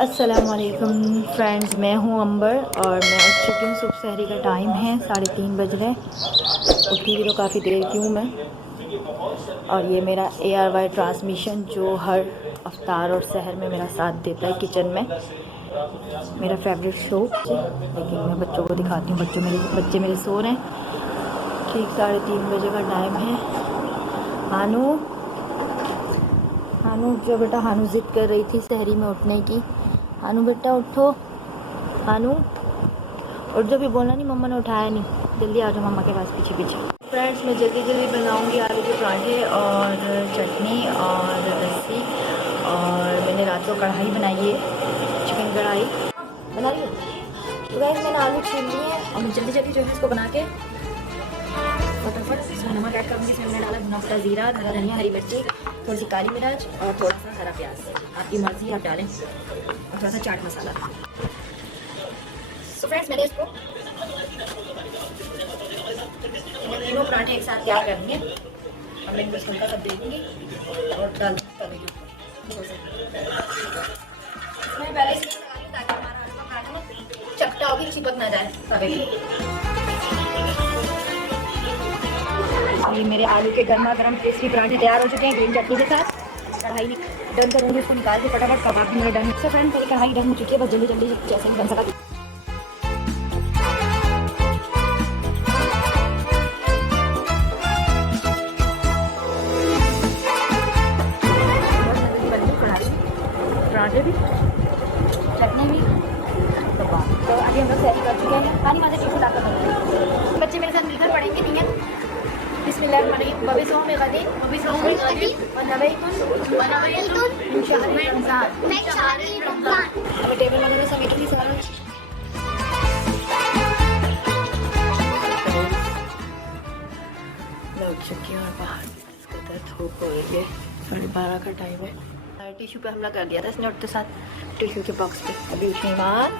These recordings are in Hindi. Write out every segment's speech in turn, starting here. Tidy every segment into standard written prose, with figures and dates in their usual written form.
अस्सलामुअलैकुम फ्रेंड्स, मैं हूं अंबर और मैं उठ चुकी हूँ। सुबह सहरी का टाइम है, 3:30 बज रहे। उठी भी तो काफ़ी देर की हूँ मैं। और ये मेरा ARY ट्रांसमिशन जो हर अफ्तार और सहर में मेरा साथ देता है किचन में, मेरा फेवरेट शो। लेकिन मैं बच्चों को दिखाती हूँ। बच्चे मेरे सो रहे हैं। ठीक 3:30 बजे का टाइम है। हानू जो बेटा, हानू जिद कर रही थी सहरी में उठने की। हानू बेटा उठो, हानू उठ जो। भी बोलना नहीं, मम्मा ने उठाया नहीं। जल्दी आ जाओ मम्मा के पास पीछे पीछे। फ्रेंड्स, मैं जल्दी बनाऊंगी आलू के पराठे और चटनी और लस्सी। और मैंने रात को कढ़ाई बनाई है, चिकन कढ़ाई बना रही हूँ। तो गाइस, मैंने आलू छील लिए हैं और मैं जल्दी जो है इसको बना के फटाफट इसमें नमक ऐड करूँगी। इसमें मैंने डाला भुना जीरा, हरा धनिया, हरी मिर्ची, थोड़ी सी काली मिर्च और थोड़ा सा हरा प्याज। आपकी मर्जी आप डालें। और थोड़ा सा चाट मसाला। सो फ्रेंड्स, मैंने इसको तीनों पराठे एक साथ तैयार करेंगे। अब मैं इनको हल्का सब दे दूँगी और डाल दूँगी इसमें पहले से ताकि हमारा आलू का पराठा ना चपटा हो भी चिपक ना जाए तवे पे। ये मेरे आलू के गर्मा गर्म टेस्टी पराठे तैयार हो चुके हैं ग्रीन चटनी के साथ। कढ़ाई में डन करूँगी, उसको निकाल के फटाफट। कबाब भी मेरे डन है। सो फ्रेंड, मेरी कढ़ाई डन हो चुकी है। बस जल्दी जल्दी जैसे ही बन सका। पराठे भी, चटनी भी, कबाब। तो अभी हम लोग सेट कर चुके हैं। पानी माजे पीछे लाकर बच्चे मेरे साथ मिलकर पढ़ेंगे नहीं। बिस्मिल्लाहिर्रहमानिर्रहीम। वबिस्सौम में गदी, वबिस्सौम में गदी, वनवैतुन इन शहरी रमज़ान। अब टेबल वगैरह समेट ली सारा। मैं उठ चुकी हूँ बाहर। इसका धूप हो रही है। 12:30 का टाइम है। टिश्यू पे हमला कर दिया था इसने उठते साथ, टिश्यू के बॉक्स पे। अभी उठने मान।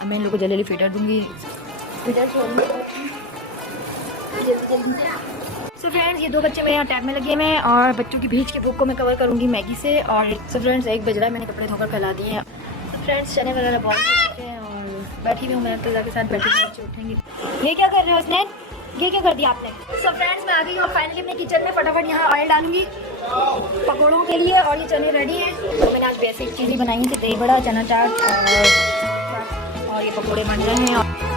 अब मैं इन लोगों को जल्दी फीडर दूंगी। फीडर सो फ्रेंड्स, ये 2 बच्चे मेरे यहाँ टैब में लगे हुए हैं और बच्चों की भीज के भूख को मैं कवर करूँगी मैगी से। और सो फ्रेंड्स, 1 बज रहा है। मैंने कपड़े धोकर फैला दिए हैं। तो फ्रेंड्स, चने वगैरह बहुत अच्छे हैं और बैठी हुई हूँ मैं तज़ा के साथ। बैठी हुई बच्चे उठेंगे। ये क्या कर रहे हो उसने? ये क्या कर दिया आपने? सो फ्रेंड्स, मैं आ गई हूँ फाइनली अपने किचन में। फटाफट यहाँ ऑयल डालूंगी पकौड़ों के लिए। और ये चने रेडी हैं। तो मैंने आज बेसिक चीज़ें बनाई थी, दही बड़ा, चना चाट और ये पकौड़े बन रहे हैं।